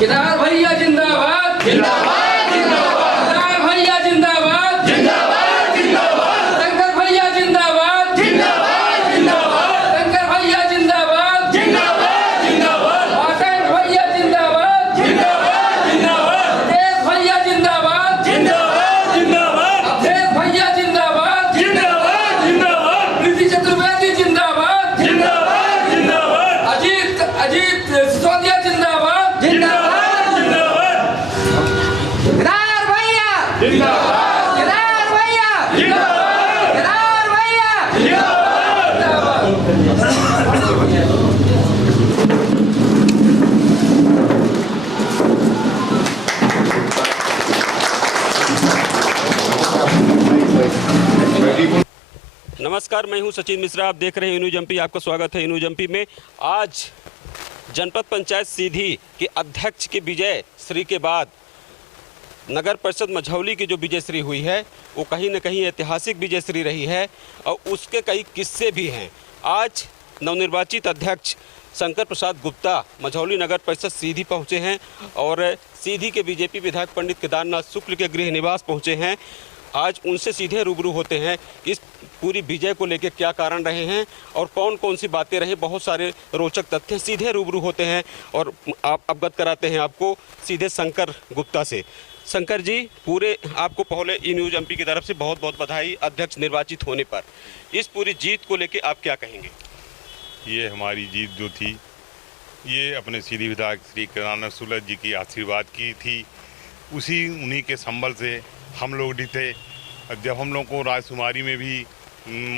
केदार भैया जिंदाबाद जिंदाबाद जिंदाबाद। केदार भैया जिंदाबाद जिंदाबाद जिंदाबाद। शंकर भैया जिंदाबाद जिंदाबाद जिंदाबाद। शंकर भैया जिंदाबाद जिंदाबाद जिंदाबाद। आकाश भैया जिंदाबाद जिंदाबाद जिंदाबाद। देश भैया जिंदाबाद जिंदाबाद जिंदाबाद। अवधेश भैया जिंदाबाद जिंदाबाद जिंदाबाद। प्रीति चतुर्वेदी जिंदाबाद जिंदाबाद जिंदाबाद। अजीत सिसोदिया जिंदाबाद जिंदाबाद। केदार भैया जिंदाबाद। केदार भैया जिंदाबाद। केदार भैया जिंदाबाद। नमस्कार, मैं हूं सचिन मिश्रा। आप देख रहे हैं न्यूज एमपी। आपका स्वागत है न्यूज एमपी में। आज जनपद पंचायत सीधी के अध्यक्ष के विजय श्री के बाद नगर परिषद मझौली की जो विजयश्री हुई है वो कहीं न कहीं ऐतिहासिक विजयश्री रही है और उसके कई किस्से भी हैं। आज नवनिर्वाचित अध्यक्ष शंकर प्रसाद गुप्ता मझौली नगर परिषद सीधी पहुंचे हैं और सीधी के बीजेपी विधायक पंडित केदारनाथ शुक्ल के गृह निवास पहुंचे हैं। आज उनसे सीधे रूबरू होते हैं कि इस पूरी विजय को लेकर क्या कारण रहे हैं और कौन कौन सी बातें रही। बहुत सारे रोचक तथ्य सीधे रूबरू होते हैं और आप अवगत कराते हैं आपको सीधे शंकर गुप्ता से। शंकर जी, पूरे आपको पहले ई न्यूज एमपी की तरफ से बहुत बहुत बधाई अध्यक्ष निर्वाचित होने पर। इस पूरी जीत को लेकर आप क्या कहेंगे? ये हमारी जीत जो थी ये अपने सीधी विधायक श्री केदारनाथ शुक्ल जी की आशीर्वाद की थी। उन्हीं के संबल से हम लोग जीते। जब हम लोग को राजकुमारी में भी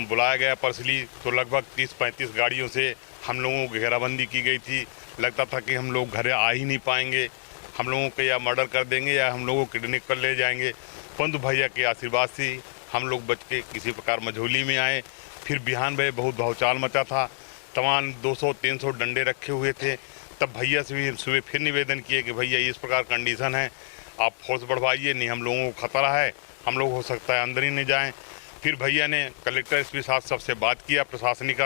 बुलाया गया परसली तो लगभग 30-35 गाड़ियों से हम लोगों को घेराबंदी की गई थी। लगता था कि हम लोग घर आ ही नहीं पाएंगे, हम लोगों को या मर्डर कर देंगे या हम लोगों को किडनैप कर ले जाएंगे। परंतु भैया के आशीर्वाद से हम लोग बच के किसी प्रकार मझौली में आए। फिर बिहान भाई बहुत भावचाल मचा था, तमाम 200-300 डंडे रखे हुए थे। तब भैया से भी सुबह फिर निवेदन किए कि भैया इस प्रकार कंडीशन है, आप फोर्स बढ़वाइए, नहीं हम लोगों को खतरा है, हम लोग हो सकता है अंदर ही नहीं जाएं। फिर भैया ने कलेक्टर एसपी साहब सबसे बात किया प्रशासनिक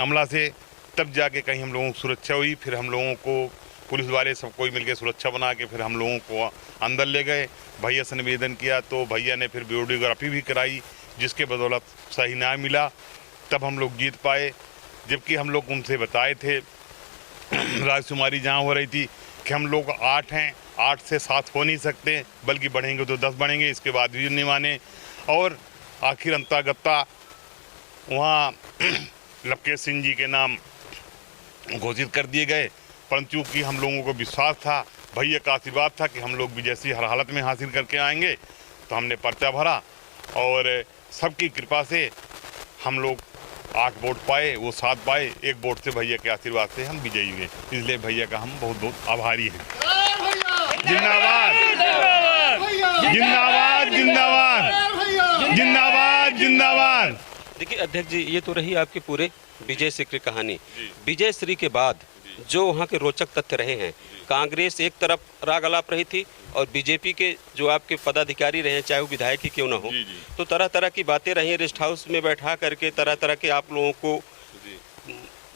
अमला से, तब जाके कहीं हम लोगों को सुरक्षा हुई। फिर हम लोगों को पुलिस वाले सब कोई मिलकर सुरक्षा बना के फिर हम लोगों को अंदर ले गए। भैया से निवेदन किया तो भैया ने फिर वीडियोग्राफी भी कराई, जिसके बदौलत सही न्याय मिला। तब हम लोग जीत पाए। जबकि हम लोग उनसे बताए थे राजकुमारी जहाँ हो रही थी कि हम लोग 8 हैं, 8 से 7 हो नहीं सकते, बल्कि बढ़ेंगे तो 10 बढ़ेंगे। इसके बाद भी नहीं माने और आखिर अंतर्गता वहाँ लवकेश सिंह जी के नाम घोषित कर दिए गए। परंतु कि हम लोगों को विश्वास था, भैया का आशीर्वाद था कि हम लोग भी जैसी हर हालत में हासिल करके आएंगे, तो हमने पर्चा भरा और सबकी कृपा से हम लोग 8 वोट पाए, वो 7 पाए। 1 वोट से भैया के आशीर्वाद से हम विजयी हुए। इसलिए भैया का हम बहुत बहुत आभारी हैं। जिंदाबाद जिंदाबाद जिंदाबाद जिंदाबाद जिंदाबाद। देखिए अध्यक्ष जी, ये तो रही आपकी पूरे विजय श्री की कहानी। विजय श्री के बाद जो वहाँ के रोचक तथ्य रहे हैं, कांग्रेस एक तरफ राग अलाप रही थी और बीजेपी के जो आपके पदाधिकारी रहे, चाहे वो विधायक ही क्यों ना हो, तो तरह तरह की बातें रही। रेस्ट हाउस में बैठा करके तरह तरह के आप लोगों को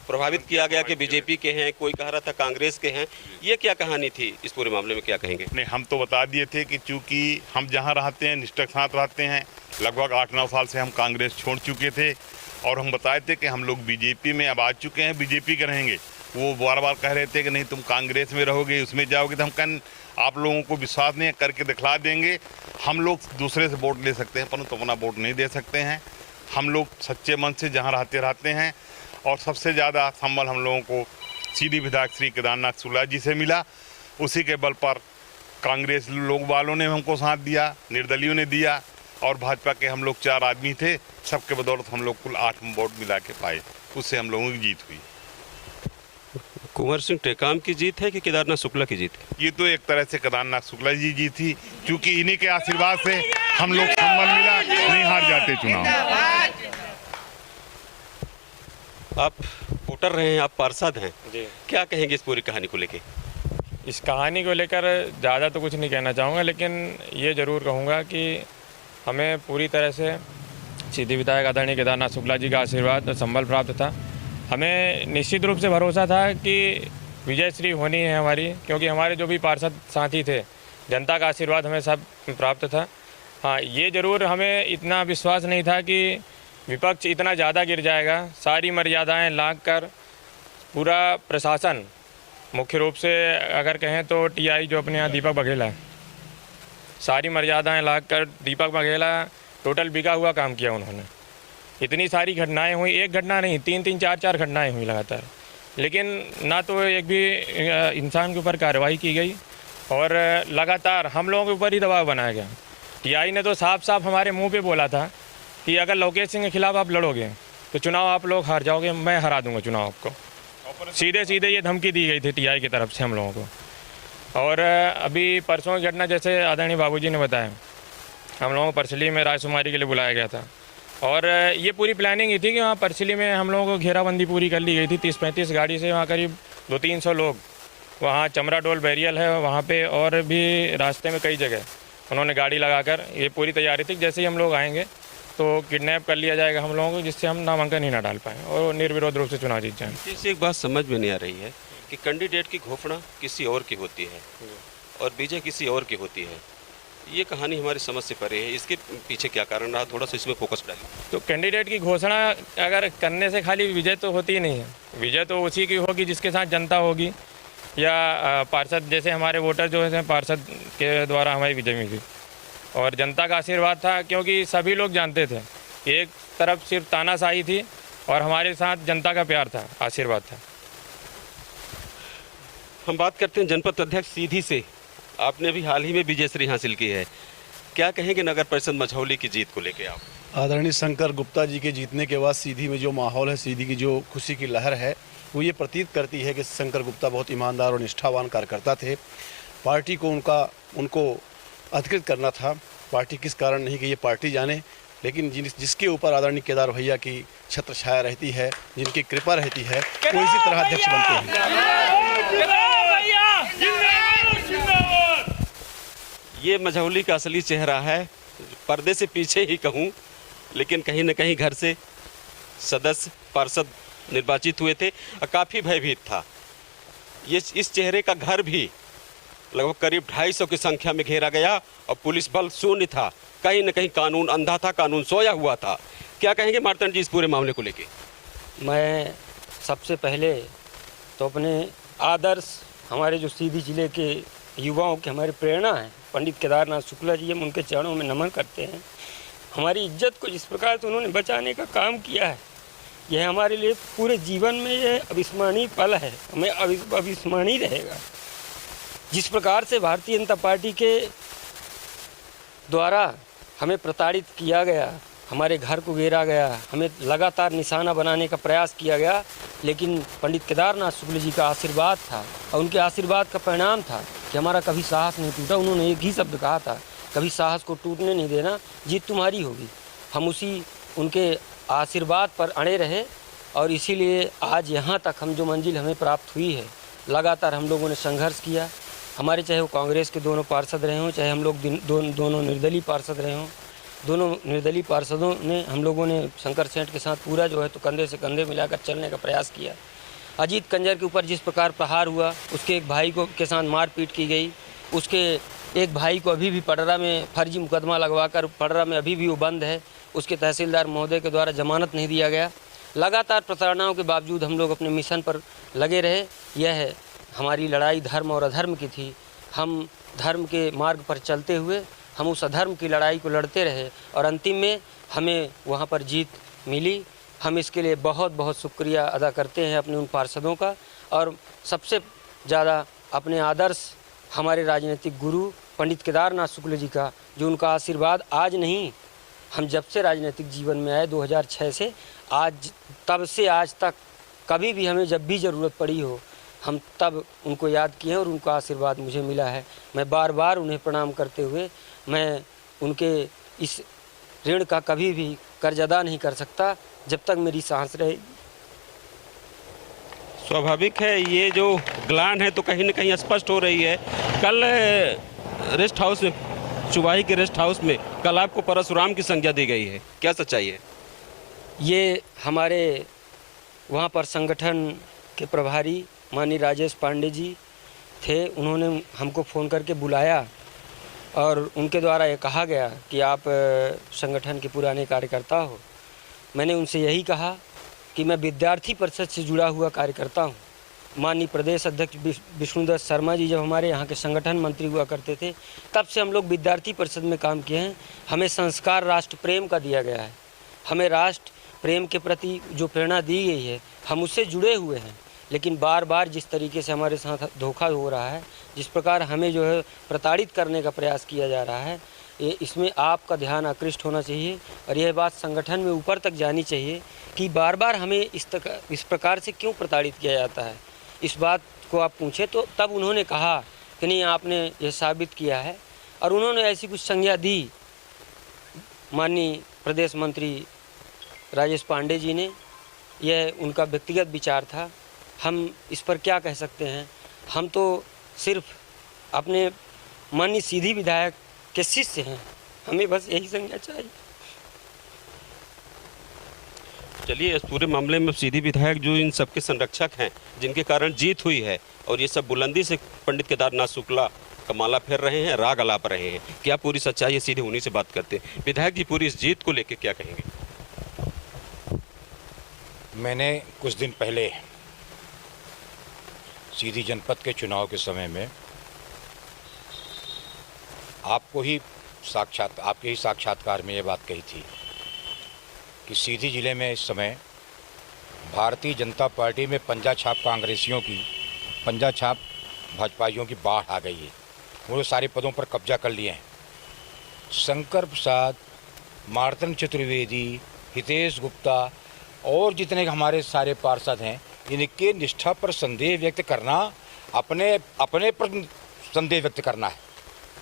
प्रभावित किया गया कि बीजेपी के हैं, कोई कह रहा था कांग्रेस के हैं। ये क्या कहानी थी? इस पूरे मामले में क्या कहेंगे? नहीं, हम तो बता दिए थे कि चूंकि हम जहाँ रहते हैं निष्ठा के साथ रहते हैं, लगभग 8-9 साल से हम कांग्रेस छोड़ चुके थे और हम बताए थे कि हम लोग बीजेपी में अब आ चुके हैं, बीजेपी के रहेंगे। वो बार बार कह रहे थे कि नहीं तुम कांग्रेस में रहोगे, उसमें जाओगे। तो हम कहें आप लोगों को विश्वास नहीं है, करके दिखला देंगे। हम लोग दूसरे से वोट ले सकते हैं परंतु अपना वोट नहीं दे सकते हैं। हम लोग सच्चे मन से जहाँ रहते हैं और सबसे ज़्यादा संबल हम लोगों को सीधी विधायक श्री केदारनाथ शुक्ल जी से मिला। उसी के बल पर कांग्रेस लोग वालों ने हमको साथ दिया, निर्दलियों ने दिया और भाजपा के हम लोग 4 आदमी थे, सबके बदौलत हम लोग कुल 8 वोट मिला के पाए। उससे हम लोगों की जीत हुई। कुंवर सिंह टेकाम की जीत है कि केदारनाथ शुक्ला की जीत है? ये तो एक तरह से केदारनाथ शुक्ला जी जी थी, क्योंकि इन्हीं के आशीर्वाद से हम लोग संबल मिला, नहीं हार जाते चुनाव। आप वोटर रहे हैं, आप पार्षद हैं, जी। क्या कहेंगे इस पूरी कहानी को लेके? इस कहानी को लेकर ज़्यादा तो कुछ नहीं कहना चाहूँगा, लेकिन ये ज़रूर कहूँगा कि हमें पूरी तरह से सीधी विधायक आदरणीय केदारनाथ शुक्ला जी का आशीर्वाद और संबल प्राप्त था। हमें निश्चित रूप से भरोसा था कि विजय श्री होनी है हमारी, क्योंकि हमारे जो भी पार्षद साथी थे, जनता का आशीर्वाद हमें सब प्राप्त था। हाँ, ये ज़रूर हमें इतना विश्वास नहीं था कि विपक्ष इतना ज़्यादा गिर जाएगा। सारी मर्यादाएं लांघ कर पूरा प्रशासन, मुख्य रूप से अगर कहें तो टीआई जो अपने यहाँ दीपक बघेला है, सारी मर्यादाएं लांघ कर दीपक बघेला टोटल बिका हुआ काम किया उन्होंने। इतनी सारी घटनाएं हुई, एक घटना नहीं, 3-3, 4-4 घटनाएं हुई लगातार, लेकिन ना तो एक भी इंसान के ऊपर कार्रवाई की गई और लगातार हम लोगों के ऊपर ही दबाव बनाया गया। टीआई ने तो साफ साफ हमारे मुंह पे बोला था कि अगर लोकेश सिंह के खिलाफ आप लड़ोगे तो चुनाव आप लोग हार जाओगे, मैं हरा दूंगा चुनाव आपको। सीधे सीधे ये धमकी दी गई थी टीआई की तरफ से हम लोगों को। और अभी परसों की घटना, जैसे आदरणीय बाबूजी ने बताया, हम लोगों को परसली में राजकुमारी के लिए बुलाया गया था और ये पूरी प्लानिंग ही थी कि वहाँ परसली में हम लोगों को घेराबंदी पूरी कर ली गई थी। 30-35 गाड़ी से वहाँ करीब 200-300 लोग, वहाँ चमरा डोल बैरियल है वहाँ पे, और भी रास्ते में कई जगह उन्होंने गाड़ी लगाकर, ये पूरी तैयारी थी जैसे ही हम लोग आएंगे तो किडनैप कर लिया जाएगा हम लोगों को, जिससे हम नामांकन ही ना डाल पाएँ और निर्विरोध रूप से चुनाव जीत जाएँ। इससे एक बात समझ में नहीं आ रही है कि कैंडिडेट की घोषणा किसी और की होती है और विजय किसी और की होती है। ये कहानी हमारी समझ से परे है, इसके पीछे क्या कारण रहा, थोड़ा सा इसमें फोकस डालिए। तो कैंडिडेट की घोषणा अगर करने से खाली विजय तो होती ही नहीं है। विजय तो उसी की होगी जिसके साथ जनता होगी, या पार्षद, जैसे हमारे वोटर जो है पार्षद के द्वारा हमारी विजय मिली और जनता का आशीर्वाद था, क्योंकि सभी लोग जानते थे कि एक तरफ सिर्फ तानाशाही थी और हमारे साथ जनता का प्यार था, आशीर्वाद था। हम बात करते हैं जनपद अध्यक्ष सीधी से। आपने भी हाल ही में विजयश्री हासिल की है, क्या कहेंगे नगर परिषद मझौली की जीत को लेके आप? आदरणीय शंकर गुप्ता जी के जीतने के बाद सीधी में जो माहौल है, सीधी की जो खुशी की लहर है, वो ये प्रतीत करती है कि शंकर गुप्ता बहुत ईमानदार और निष्ठावान कार्यकर्ता थे। पार्टी को उनको अधिकृत करना था, पार्टी किस कारण नहीं कि ये पार्टी जाने, लेकिन जिसके ऊपर आदरणीय केदार भैया की छत्र छाया रहती है, जिनकी कृपा रहती है, वो इसी तरह अध्यक्ष बनते हैं। ये मझौली का असली चेहरा है, पर्दे से पीछे ही कहूँ, लेकिन कहीं न कहीं घर से सदस्य पार्षद निर्वाचित हुए थे और काफ़ी भयभीत था। ये इस चेहरे का घर भी लगभग करीब 250 की संख्या में घेरा गया और पुलिस बल शून्य था। कहीं न कहीं कानून अंधा था, कानून सोया हुआ था। क्या कहेंगे मार्तंड जी इस पूरे मामले को लेके? मैं सबसे पहले तो अपने आदर्श, हमारे जो सीधी जिले के युवाओं की हमारी प्रेरणा है पंडित केदारनाथ शुक्ला जी, हम उनके चरणों में नमन करते हैं। हमारी इज्जत को जिस प्रकार से उन्होंने बचाने का काम किया है, यह हमारे लिए पूरे जीवन में यह अविस्मरणीय पल है, हमें अविस्मरणीय रहेगा। जिस प्रकार से भारतीय जनता पार्टी के द्वारा हमें प्रताड़ित किया गया, हमारे घर को घेरा गया, हमें लगातार निशाना बनाने का प्रयास किया गया, लेकिन पंडित केदारनाथ शुक्ल जी का आशीर्वाद था और उनके आशीर्वाद का परिणाम था कि हमारा कभी साहस नहीं टूटा। उन्होंने एक ही शब्द कहा था, कभी साहस को टूटने नहीं देना, जीत तुम्हारी होगी। हम उसी उनके आशीर्वाद पर अड़े रहे और इसीलिए आज यहाँ तक हम जो मंजिल हमें प्राप्त हुई है। लगातार हम लोगों ने संघर्ष किया, हमारे चाहे वो कांग्रेस के दोनों पार्षद रहे हों, चाहे हम लोग दोनों निर्दलीय पार्षद रहे हों, दोनों निर्दलीय पार्षदों ने, हम लोगों ने शंकर सेठ के साथ पूरा जो है तो कंधे से कंधे मिलाकर चलने का प्रयास किया। अजीत कंजर के ऊपर जिस प्रकार प्रहार हुआ, उसके एक भाई को के साथ मारपीट की गई, उसके एक भाई को अभी भी पडरा में फर्जी मुकदमा लगवाकर पडरा में अभी भी वो बंद है, उसके तहसीलदार महोदय के द्वारा जमानत नहीं दिया गया। लगातार प्रताड़नाओं के बावजूद हम लोग अपने मिशन पर लगे रहे। यह है हमारी लड़ाई धर्म और अधर्म की थी। हम धर्म के मार्ग पर चलते हुए हम उस अधर्म की लड़ाई को लड़ते रहे और अंतिम में हमें वहाँ पर जीत मिली। हम इसके लिए बहुत बहुत शुक्रिया अदा करते हैं अपने उन पार्षदों का, और सबसे ज़्यादा अपने आदर्श हमारे राजनीतिक गुरु पंडित केदारनाथ शुक्ल जी का, जो उनका आशीर्वाद आज नहीं, हम जब से राजनीतिक जीवन में आए 2006 से आज, तब से आज तक कभी भी हमें जब भी ज़रूरत पड़ी हो, हम तब उनको याद किए हैं और उनका आशीर्वाद मुझे मिला है। मैं बार बार उन्हें प्रणाम करते हुए मैं उनके इस ऋण का कभी भी कर्ज अदा नहीं कर सकता जब तक मेरी सांस रहेगी। स्वाभाविक है, ये जो ग्लान है तो कहीं न कहीं स्पष्ट हो रही है। कल रेस्ट हाउस में, चुवाही के रेस्ट हाउस में कल आपको परशुराम की संज्ञा दी गई है, क्या सच्चाई है? ये हमारे वहाँ पर संगठन के प्रभारी माननीय राजेश पांडे जी थे, उन्होंने हमको फ़ोन करके बुलाया और उनके द्वारा ये कहा गया कि आप संगठन के पुराने कार्यकर्ता हो। मैंने उनसे यही कहा कि मैं विद्यार्थी परिषद से जुड़ा हुआ कार्यकर्ता हूँ। माननीय प्रदेश अध्यक्ष विष्णुदत्त शर्मा जी जब हमारे यहाँ के संगठन मंत्री हुआ करते थे, तब से हम लोग विद्यार्थी परिषद में काम किए हैं। हमें संस्कार राष्ट्र प्रेम का दिया गया है, हमें राष्ट्र प्रेम के प्रति जो प्रेरणा दी गई है हम उससे जुड़े हुए हैं। लेकिन बार बार जिस तरीके से हमारे साथ धोखा हो रहा है, जिस प्रकार हमें जो है प्रताड़ित करने का प्रयास किया जा रहा है, इसमें आपका ध्यान आकृष्ट होना चाहिए और यह बात संगठन में ऊपर तक जानी चाहिए कि बार बार हमें इस प्रकार से क्यों प्रताड़ित किया जाता है। इस बात को आप पूछे तो तब उन्होंने कहा कि नहीं, आपने यह साबित किया है और उन्होंने ऐसी कुछ संज्ञा दी। माननीय प्रदेश मंत्री राजेश पांडे जी ने, यह उनका व्यक्तिगत विचार था, हम इस पर क्या कह सकते हैं। हम तो सिर्फ अपने माननीय सीधी विधायक के शिष्य हैं, हमें बस यही संज्ञा चाहिए। चलिए, इस पूरे मामले में सीधी विधायक जो इन सबके संरक्षक हैं, जिनके कारण जीत हुई है और ये सब बुलंदी से पंडित केदारनाथ शुक्ला का माला फेर रहे हैं, राग अलाप रहे हैं, क्या पूरी सच्चाई है? सीधे उन्हीं से बात करते हैं। विधायक जी, पूरी इस जीत को लेकर क्या कहेंगे? मैंने कुछ दिन पहले सीधी जनपद के चुनाव के समय में आपके ही साक्षात्कार में ये बात कही थी कि सीधी जिले में इस समय भारतीय जनता पार्टी में पंजा छाप कांग्रेसियों की, पंजा छाप भाजपाइयों की बाढ़ आ गई है। वो सारे पदों पर कब्जा कर लिए हैं। शंकर प्रसाद, मार्तन चतुर्वेदी, हितेश गुप्ता और जितने हमारे सारे पार्षद हैं, इनके निष्ठा पर संदेह व्यक्त करना, अपने पर संदेह व्यक्त करना है।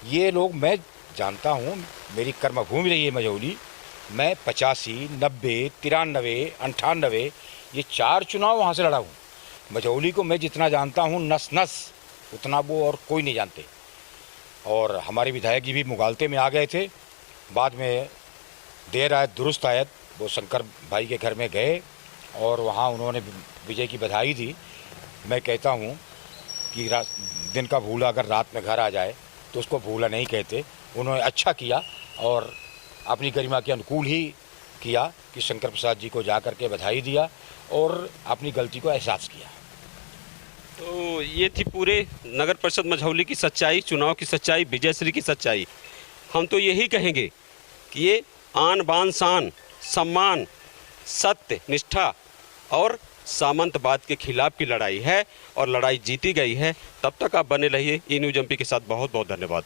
ये लोग, मैं जानता हूँ, मेरी कर्मभूमि रही है मझौली। मैं 85, 90, 93, 98 ये 4 चुनाव वहाँ से लड़ा हूँ। मझौली को मैं जितना जानता हूँ नस नस, उतना वो और कोई नहीं जानते। और हमारे विधायक जी भी मुगालते में आ गए थे, बाद में देर आयत दुरुस्त आयत, वो शंकर भाई के घर में गए और वहाँ उन्होंने विजय की बधाई दी। मैं कहता हूँ कि दिन का भूला अगर रात में घर आ जाए तो उसको भूला नहीं कहते। उन्होंने अच्छा किया और अपनी गरिमा के अनुकूल ही किया कि शंकर प्रसाद जी को जा कर के बधाई दिया और अपनी गलती को एहसास किया। तो ये थी पूरे नगर परिषद मझौली की सच्चाई, चुनाव की सच्चाई, विजयश्री की सच्चाई। हम तो यही कहेंगे कि ये आन बान शान, सम्मान, सत्य, निष्ठा और सामंतवाद के खिलाफ की लड़ाई है और लड़ाई जीती गई है। तब तक आप बने रहिए ई न्यूज़ एमपी के साथ। बहुत बहुत धन्यवाद।